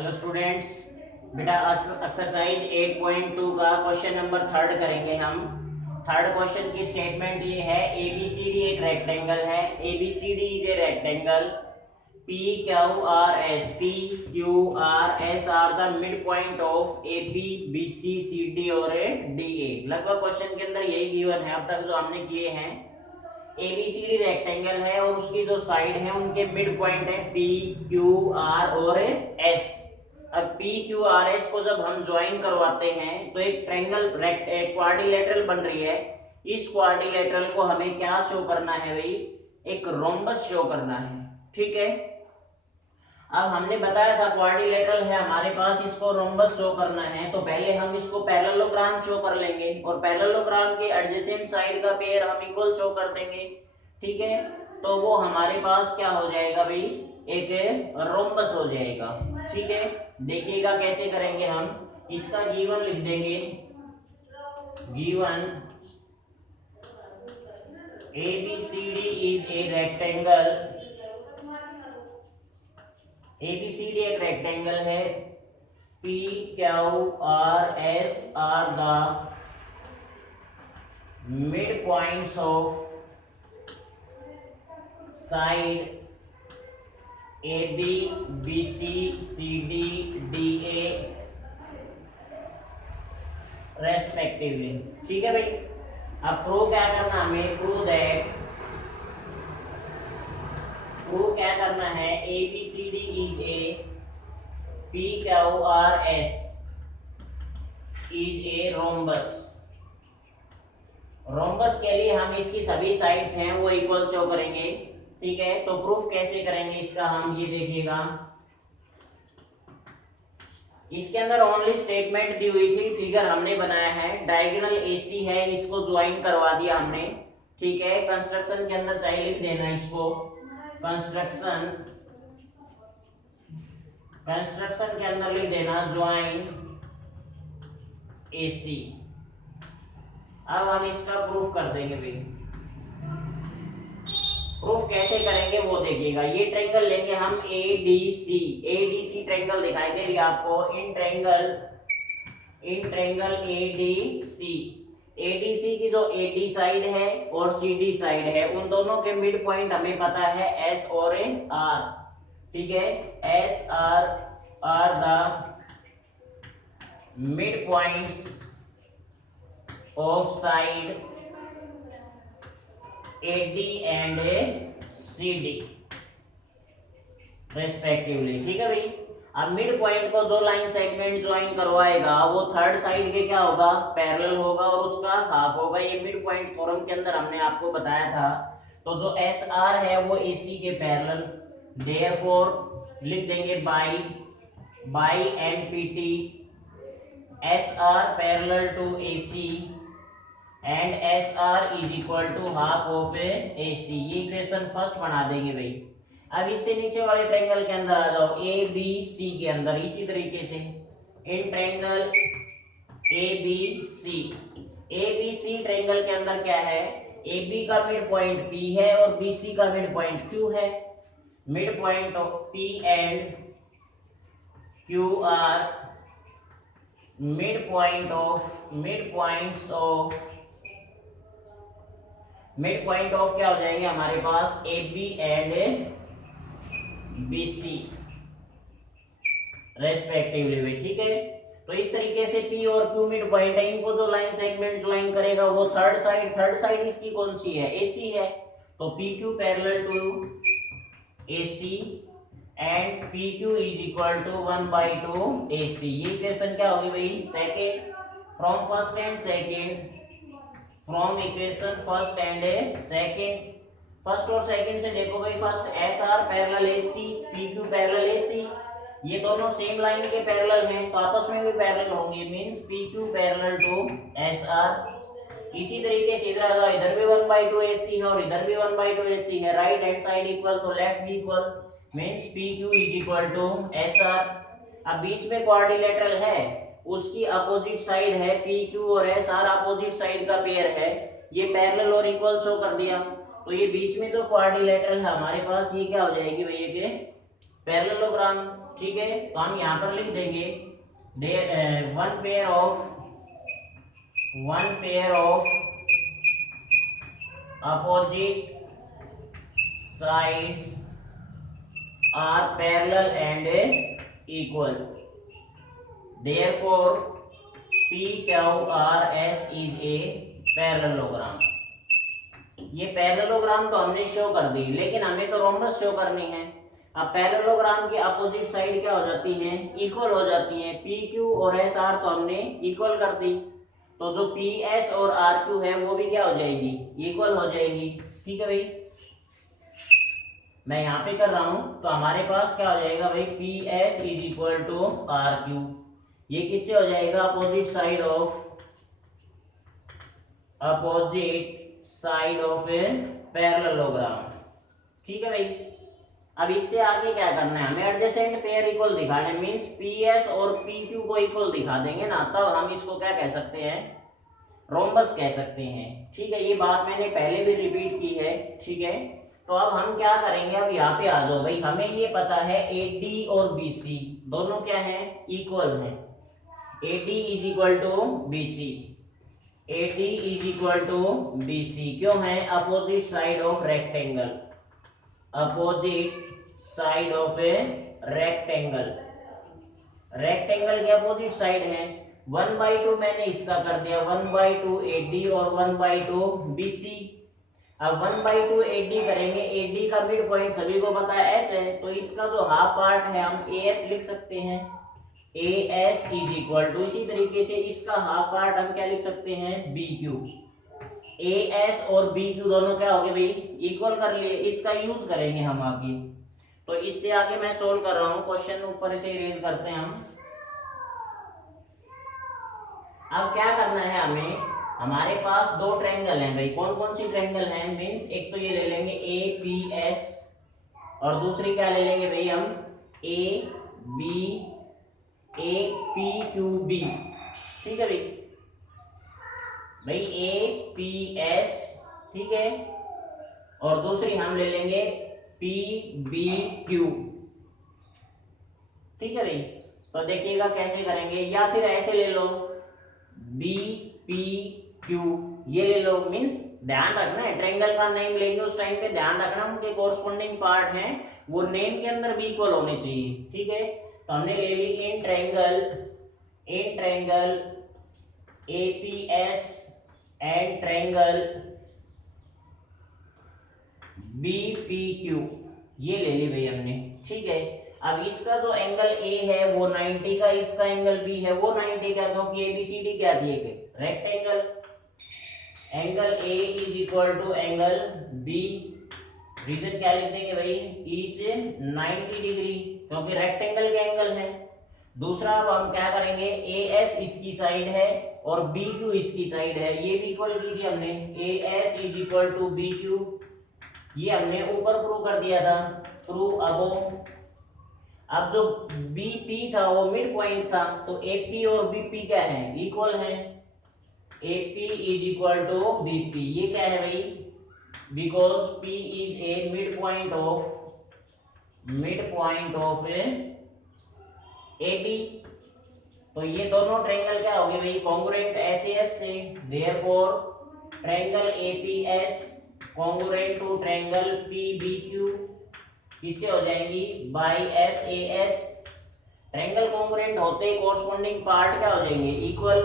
Hello students, बेटा exercise 8.2 का question number 3 करेंगे हम। थर्ड क्वेश्चन की स्टेटमेंट ये है, एबीसीडी एक रेक्टेंगल है। ABCD is a rectangle. P Q R S are the mid point of A P B C C D और डी ए। लगभग क्वेश्चन के अंदर यही गिवन है अब तक जो हमने किए हैं। एबीसीडी रेक्टेंगल है और उसकी जो साइड है उनके मिड पॉइंट है पी क्यू आर और एस। अब पी क्यू आर एस को जब हम ज्वाइन करवाते हैं तो एक ट्रायंगल एक क्वाड्रिलेटरल बन रही है। इस क्वाड्रिलेटरल को हमें क्या शो करना है भाई? एक रोम्बस शो करना है। ठीक है, अब हमने बताया था क्वाड्रिलेटरल है हमारे पास, इसको रोम्बस शो करना है तो पहले हम इसको पैरेललोग्राम शो कर लेंगे और पैरेललोग्राम के एडजेसेंट साइड का पेयर हम इक्वल शो कर देंगे। ठीक है, तो वो हमारे पास क्या हो जाएगा भाई? एक रोम्बस हो जाएगा। ठीक है, देखिएगा कैसे करेंगे हम। इसका गिवन लिख देंगे, given ABCD is a rectangle. ABCD एक रेक्टेंगल है। P Q R S are the midpoints of side A B B C C D D A respectively. ठीक है भाई, अब प्रूव क्या करना हमें? प्रूव क्या करना है? ABCD is A PQRS is a rhombus. Rhombus के लिए हम इसकी सभी साइड्स हैं वो इक्वल शो करेंगे। ठीक है, तो प्रूफ कैसे करेंगे इसका? हम ये देखिएगा, इसके अंदर ओनली स्टेटमेंट दी हुई थी, फिगर हमने बनाया है, डायगोनल AC है, इसको ज्वाइन करवा दिया हमने। ठीक है, कंस्ट्रक्शन के अंदर चाहिए लिख देना इसको, कंस्ट्रक्शन के अंदर लिख देना ज्वाइन AC। अब हम इसका प्रूफ कर देंगे भाई। प्रूफ कैसे करेंगे वो देखिएगा। ये ट्रायंगल लेंगे हम ADC ट्रायंगल दिखाई दे रही है आपको। इन ट्रायंगल ADC की जो AD साइड है और CD साइड है उन दोनों के मिड पॉइंट हमें पता है S और R। ठीक है, S R the midpoints of side AD and CD respectively. ठीक है भाई, अब मिड पॉइंट को जो लाइन सेगमेंट ज्वाइन करवाएगा वो थर्ड साइड के क्या होगा? पैरेलल होगा और उसका हाफ होगा। ये मिड पॉइंट थ्योरम के अंदर हमने आपको बताया था। तो जो SR है वो AC के पैरेलल, देयरफॉर लिख देंगे by NPT SR parallel to AC and SR is equal to half of AC। ये इक्वेशन फर्स्ट बना देंगे भाई। अब इससे नीचे वाले ट्रायंगल के अंदर आ जाओ, ABC के अंदर इसी तरीके से इन ट्रायंगल ABC ट्रायंगल के अंदर क्या है? AB का मिड पॉइंट P है और BC का मिड पॉइंट Q है। Mid point of P and Q are mid point of क्या हो जाएंगे हमारे पास? AB एंड BC रेस्पेक्टिवली भी। ठीक है, तो इस तरीके से P और Q मिड पॉइंट है, इनको जो लाइन सेगमेंट ज्वाइन करेगा वो थर्ड साइड इसकी कौन सी है? AC है। तो PQ parallel to AC and PQ is equal to 1/2 AC। ये इक्वेशन क्या होगी भाई? Second from first and second, from equation first and second. First और सेकंड से देखो भाई, first SR parallel AC, PQ parallel AC, ये दोनों सेम लाइन के पैरेलल हैं तो आपस में भी पैरेलल होंगे, means PQ parallel to SR। इसी तरीके से इधर आ जाओ, इधर भी 1/2 AC है और इधर भी 1/2 AC है। राइट हैंड साइड इक्वल तो लेफ्ट भी equal, means PQ is equal to SR। अब बीच में क्वाड्रिलेटरल है, उसकी अपोजिट साइड है PQ और SR अपोजिट साइड का पेयर है। ये पैरेलल और इक्वल शो कर दिया, तो ये बीच में जो क्वाड्रिलेटरल है हमारे पास, ये क्या हो जाएगी भैया के पैरेललोग्राम। ठीक है, तो हम यहाँ पर लिख देंगे one pair of opposite sides are parallel and equal, therefore PQRS is a parallelogram. ये पैरेललोग्राम तो हमने शो कर दी, लेकिन हमें तो रोम्बस शो करनी है। अब पैरेललोग्राम की अपोजिट साइड क्या हो जाती है, इक्वल हो जाती है। PQ और SR तो हमने इक्वल कर दी, तो जो PS और RQ है वो भी क्या हो जाएगी, इक्वल हो जाएगी। ठीक है भाई, मैं यहाँ पे कर रहा हूं, तो हमारे पास क्या हो जाएगा भाई, PS is equal to RQ। ये किससे हो जाएगा, opposite side of a parallelogram. ठीक है भाई, अब इससे आगे क्या करना है, हमें एडजेसेंट पेयर इक्वल दिखाने, मींस PS और PQ को इक्वल दिखा देंगे ना, तब हम इसको क्या कह सकते हैं, रोम्बस कह सकते हैं। ठीक है, ये बात मैंने पहले भी रिपीट की है। ठीक है, तो अब हम क्या करेंगे, अब यहाँ पे आ जाओ भाई, हमें ये पता है AD और BC दोनों क्या है, इक्वल है। AD is equal to BC, AD is equal to BC क्यों है, opposite side of rectangle, opposite side of a rectangle, rectangle के अपोजिट साइड है। 1/2 मैंने इसका कर दिया, 1/2 AD और 1/2 BC। अब 1/2 AD करेंगे, AD का मिड पॉइंट सभी को पता है S है, तो इसका जो हाफ पार्ट है हम AS लिख सकते हैं, AS इज इक्वल टू, इसी तरीके से इसका हाफ पार्ट हम क्या लिख सकते हैं, BQ। AS और BQ दोनों क्या हो गए भाई, इक्वल कर लिए। इसका यूज करेंगे हम आगे, तो इससे आगे मैं सोल्व कर रहा हूँ क्वेश्चन, ऊपर से इरेज करते हैं हम। अब क्या करना है हमें, हमारे पास दो ट्रायंगल हैं भाई, कौन कौन सी ट्रायंगल हैं, मींस एक तो ये ले लेंगे APS और दूसरी क्या ले लेंगे भाई हम, APQB। ठीक है भाई APS, ठीक है, और दूसरी हम ले लेंगे PBQ। ठीक है भाई, तो देखिएगा कैसे करेंगे, या फिर ऐसे ले लो BPQ, ये ले लो। मींस ध्यान रखना है, ट्रायंगल का नेम लेंगे उस टाइम पे ध्यान रखना उनके कोरस्पोंडिंग पार्ट हैं वो नेम के अंदर भी इक्वल होने चाहिए। ठीक है, तो हमने ले ली in triangle APS and triangle BPQ, ये ले ली भाई हमने। ठीक है, अब इसका जो एंगल A है वो 90 का, इसका एंगल B है वो 90 का, क्योंकि ABCD क्या थी, एक rectangle. Angle A is equal to angle B, reason क्या लिख देंगे भाई, ईच 90 डिग्री, क्योंकि रेक्टेंगल के एंगल है। दूसरा अब हम क्या करेंगे, AS इसकी साइड है और BQ इसकी साइड है, ये भी इक्वल कीजिए हमने, AS is equal to BQ, ये हमने ऊपर प्रूव कर दिया था, प्रूव अबोव। अब जो BP था वो मिड पॉइंट था, तो AP और BP क्या है, इक्वल है, AP is equal to BP। ये क्या है भाई, because P is a mid point of a AB, तो ये दोनों ट्रायंगल क्या हो गए भाई, कॉन्ग्रुएंट SAS से, therefore triangle APS congruent to triangle PBQ किससे हो जाएंगी, बाय SAS। ट्रायंगल कॉन्ग्रुएंट होते ही कोरस्पोंडिंग पार्ट क्या हो जाएंगे, इक्वल।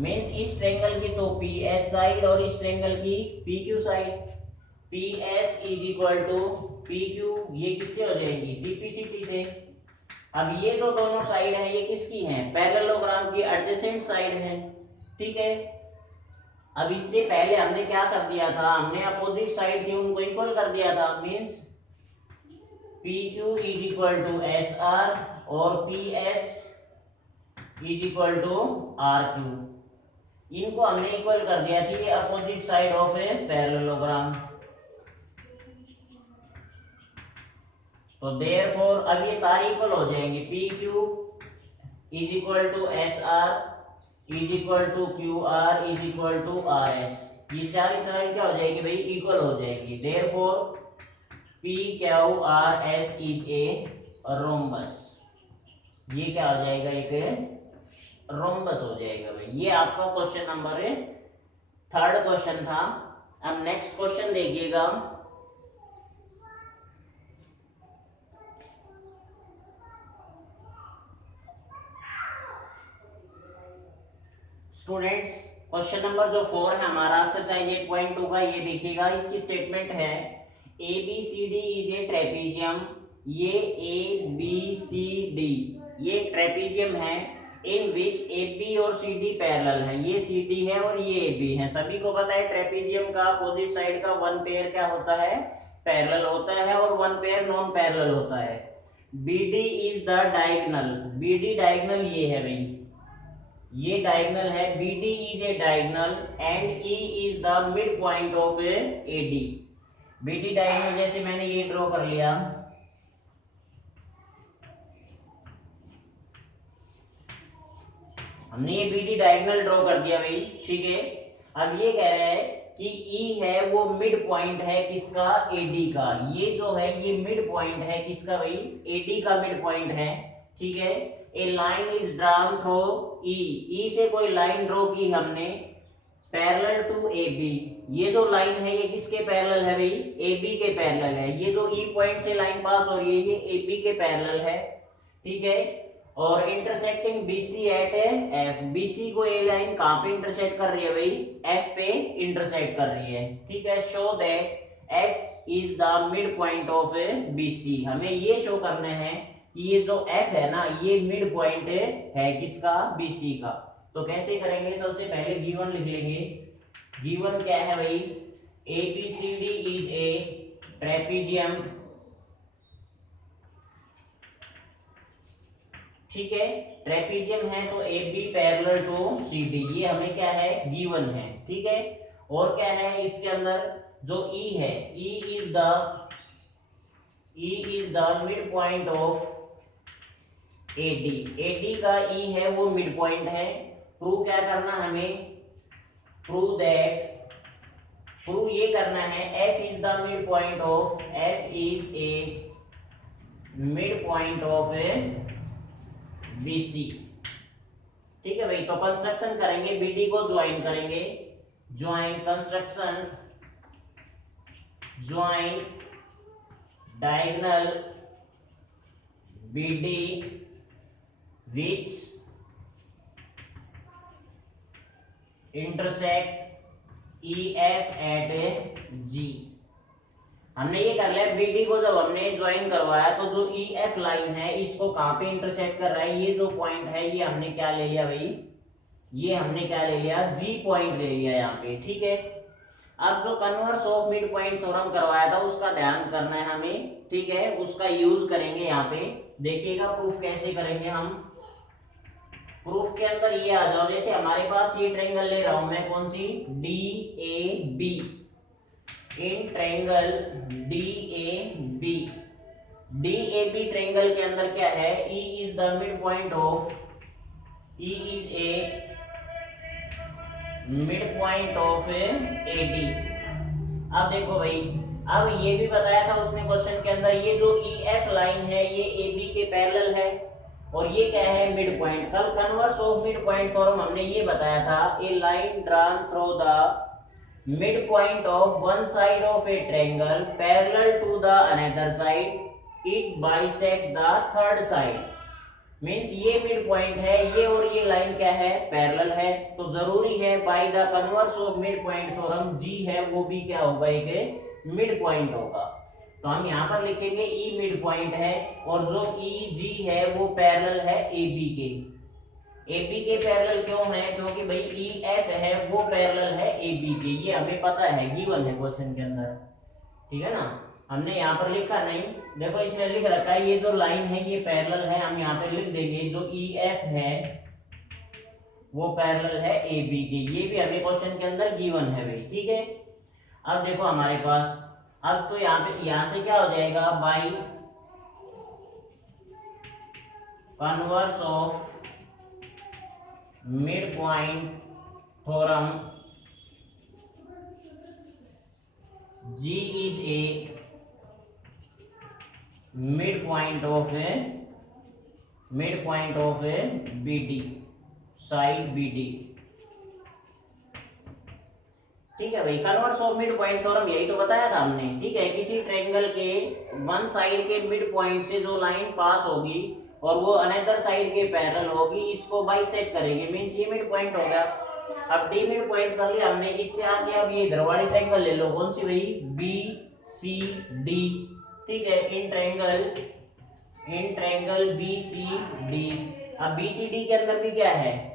मींस इस ट्रायंगल की तो PS साइड और इस ट्रायंगल की PQ side, PS is equal to PQ, ये किससे हो जाएगी, CP से। अब ये जो दोनों साइड हैं ये किसकी हैं, पैरेललोग्राम की एडजेसेंट साइड हैं। ठीक है, अब इससे पहले हमने क्या कर दिया था, हमने अपोजिट साइड थी उनको इक्वल कर दिया था, means PQ is equal to SR और PS is equal to RQ, इनको हमने इक्वल कर दिया थी, ये opposite side of a parallelogram. तो देयरफॉर अब ये सारी इक्वल हो जाएंगे, PQ is equal to SR is equal to QR is equal to RS, ये सारी क्या हो जाएगी भाई, इक्वल हो जाएगी। Therefore PQRS is a rhombus. ये क्या हो जाएगा, एक रोम्बस हो जाएगा भाई। ये आपका क्वेश्चन नंबर 3rd क्वेश्चन था। अब नेक्स्ट क्वेश्चन देखिएगा। स्टूडेंट्स क्वेश्चन नंबर जो 4 है हमारा एक्सरसाइज 8.2 का, ये देखिएगा। इसकी स्टेटमेंट है A B C D is a trapezium. ये ए बी सी डी ये ट्रेपीजियम है इन विच ए बी और सी डी पैरेलल है। ये सी डी है और ये ए बी है। सभी को पता है ट्रेपीजियम का अपोजिट साइड का वन पेयर क्या होता है, पैरेलल होता है, और वन पेयर नॉन पैरेलल होता है। B D is the diagonal. B D diagonal ये है भाई, ये डायगोनल है। B D is a diagonal and E is the mid point of A D. B D diagonal जैसे मैंने ये ड्रॉ कर लिया, हमने ये बी डी डायगोनल ड्रॉ कर दिया भाई, ठीक है। अब ये कह रहा है कि ई है वो मिड पॉइंट है किसका, एडी का। ये जो है ये मिड पॉइंट है किसका भाई, एडी का मिड पॉइंट है, ठीक है। ए लाइन इज ड्रॉन थ्रू ई। ई से कोई लाइन ड्रॉ की हमने पैरेलल टू ए बी। ये जो लाइन है ये किसके पैरेलल है भाई, ए बी के पैरेलल है। ये जो ई पॉइंट से लाइन पास हो रही है ये ए बी के पैरेलल है, ठीक है। और intersecting BC at F. BC को ये लाइन कहाँ पे इंटरसेक्ट कर रही है भाई, F पे इंटरसेक्ट कर रही है, ठीक है। Show that F is the mid point of BC। हमें ये शो करना है कि ये जो F है ना ये मिड पॉइंट है किसका, BC का। तो कैसे करेंगे, सबसे पहले गिवन लिख लेंगे। गिवन क्या है भाई, ABCD इज ए ट्रेपीजियम, ठीक है। ट्रेपीजियम है तो A B parallel to C D, ये हमें क्या है, गिवन है, ठीक है। और क्या है इसके अंदर, जो ई है, E is the mid point of AD. AD का ई है वो मिड पॉइंट है। प्रूव क्या करना हमें, प्रूव ये करना है F is the mid point of, F is a mid point of BC, ठीक है भाई। तो कंस्ट्रक्शन करेंगे, BD को ज्वाइन करेंगे, join construction, join diagonal BD which intersect EF at G। हमने ये कर लिया, BD को जब हमने ज्वाइन करवाया तो जो EF लाइन है इसको कहाँ पे इंटरसेक्ट कर रहा है, ये जो पॉइंट है ये हमने क्या ले लिया भाई, ये हमने क्या ले लिया, G पॉइंट ले लिया यहाँ पे, ठीक है। अब जो converse of mid point theorem करवाया था उसका ध्यान करना है हमें, ठीक है। उसका यूज करेंगे यहाँ पे, देखिएगा प्रूफ कैसे करेंगे हम। प्रूफ के अंदर ये आ जाओ, जैसे हमारे पास ये ट्रायंगल ले रहा हूं मैं, कौन सी, DAB। In triangle DAB, DAB triangle के अंदर क्या है, E is the mid point of, E is a mid point of AD। अब देखो भाई, अब ये भी बताया था उसने क्वेश्चन के अंदर, ये जो EF लाइन है ये AB के पैरेलल है और ये क्या है, मिड पॉइंट। कल converse of mid point theorem हमने ये बताया था, a line drawn through the mid point of one side of a triangle parallel to the another side, it bisect the third side। Means ये mid point है, ये और ये line क्या है, पैरेलल है। तो जरूरी है by the converse of mid point theorem G है वो भी क्या होगा, एक मिड पॉइंट होगा। तो हम यहाँ पर लिखेंगे E मिड पॉइंट है और जो EG है वो पैरेलल है AB के। AB के पैरेलल क्यों है, क्योंकि भाई EF है वो पैरेलल है AB के, ये हमें पता है, गिवन है क्वेश्चन के अंदर, ठीक है ना। हमने यहाँ पर लिखा नहीं, देखो इसमें लिख रखा है ये जो लाइन है ये पैरेलल है, हम यहाँ पे लिख देंगे जो EF है वो पैरेलल है AB के, ये भी हमें क्वेश्चन के अंदर गिवन है भाई, ठीक है। अब देखो हमारे पास, अब तो यहाँ पे, यहाँ से क्या हो जाएगा, by converse of mid point theorem G is a mid point of mid point of a BD, side BD. ठीक है भाई, converse of mid point theorem यही तो बताया था हमने। ठीक है, किसी ट्रायंगल के वन साइड के मिड पॉइंट से जो लाइन पास होगी और वो अनदर साइड के पैरेलल होगी, इसको बाइसेक्ट करेगी, मींस ये मिड पॉइंट हो गया। अब डी मिड पॉइंट कर लिया हमने, इससे आगे अब ये इधर वाली ट्रायंगल ले लो, कौन सी भाई, बी सी डी। ठीक है, in triangle B C D. अब बी सी डी के अंदर भी क्या है,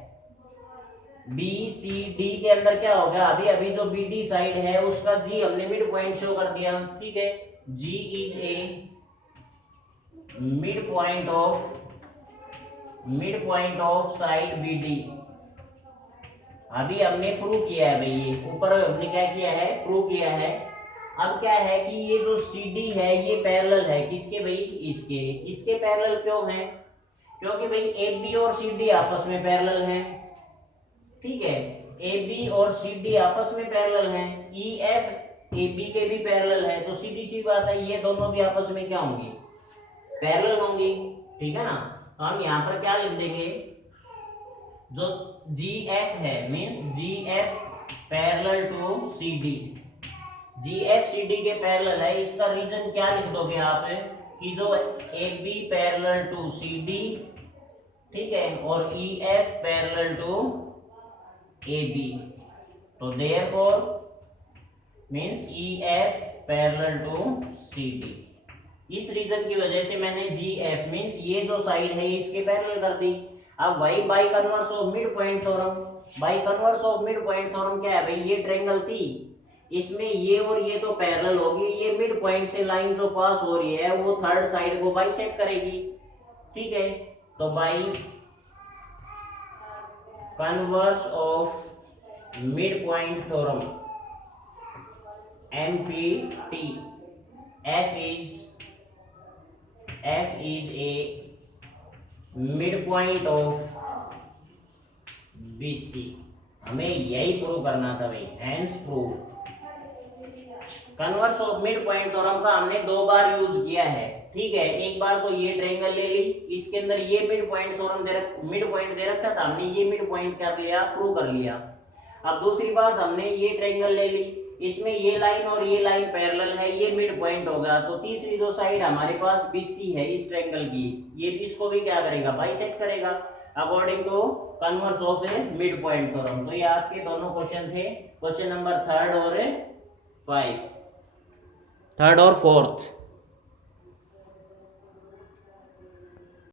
बी सी डी के अंदर क्या होगा, अभी अभी जो बी डी साइड है उसका जी हमने मिड पॉइंट शो कर दिया। ठीक है, G is a mid point of side B D. अभी हमने प्रूव किया है भाई, ये ऊपर हमने क्या किया है, प्रूव किया है। अब क्या है कि ये जो सी डी है ये पैरेलल है किसके भाई, इसके पैरेलल क्यों है, क्योंकि भाई ए बी और सी डी आपस में पैरेलल है। ठीक है, ए बी और सी डी आपस में पैरेलल हैं, ई एफ ए बी के भी पैरेलल है, तो सीधी सी बात है ये दोनों भी आपस में क्या होंगी, पैरेलल होंगी। ठीक है ना, तो हम यहाँ पर क्या लिख देंगे, जो जी एफ है means G F parallel to C D, G F C D के पैरेलल है। इसका रीजन क्या लिख दोगे आप, कि जो A B parallel to C D, ठीक है, और E F parallel to A B, तो therefore means E F parallel to C D. इस रीजन की वजह से मैंने जी एफ मींस ये जो साइड है इसके पैरेलल कर दी। अब वही by converse of mid point theorem, by converse of mid point theorem क्या है भाई, ये ट्रायंगल थी, इसमें ये और ये तो पैरेलल होगी, ये मिड पॉइंट से लाइन जो पास हो रही है वो थर्ड साइड को बाइसेक्ट करेगी। ठीक है, तो by converse of mid point theorem MPT, F is a midpoint of BC। हमें यही प्रूव करना था भाई, hence prove. Converse of mid point theorem का हमने 2 बार यूज किया है। ठीक है, एक बार तो ये ट्रायंगल ले ली, इसके अंदर ये mid point theorem mid point दे रखा था, हमने ये मिड पॉइंट कर लिया, प्रूव कर लिया। अब दूसरी बार हमने ये ट्रायंगल ले ली, इसमें ये लाइन और ये लाइन पैरेलल है, ये मिड पॉइंट होगा, तो तीसरी जो साइड हमारे पास BC है इस ट्रायंगल की, ये भी इसको भी क्या करेगा, बाइसेक्ट करेगा according to converse of a mid point theorem. तो ये आपके दोनों क्वेश्चन थे, क्वेश्चन नंबर 3 और 4।